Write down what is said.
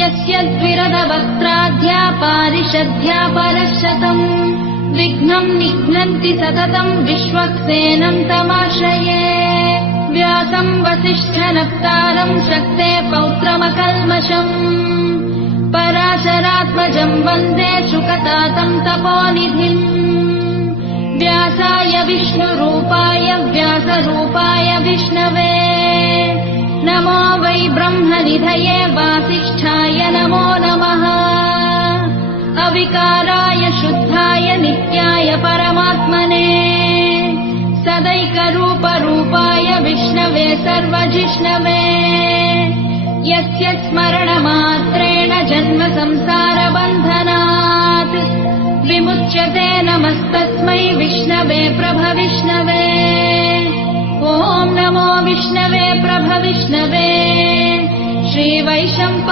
यस्य द्विरदवक्त्राद्या पारिषद्या परशतम् विघ्नम् निघ्नन्ति सततम् विश्वक्सेनम् तमाश्रये व्यासम् वसिष्ठनप्तारम् शक्ते पौत्रमकल्मषम् पराशरात्मजम् वन्दे शुकतातम् तपोनिधिम् व्यासाय विष्णुरूपाय व्यासरूपाय विष्णवे नमो वै ब्रह्मनिधये वासिष्ठाय नमो नमः अविकाराय शुद्धाय नित्याय परमात्मने सदैकरूपरूपाय विष्णवे सर्वजिष्णवे यस्य स्मरणमात्रेण जन्म संसारबन्धनात् विमुच्यते नमस्तस्मै विष्णवे प्रभविष्णवे ॐ नमो विष्णवे प्रभविष्णवे श्रीवैशम्पायनाय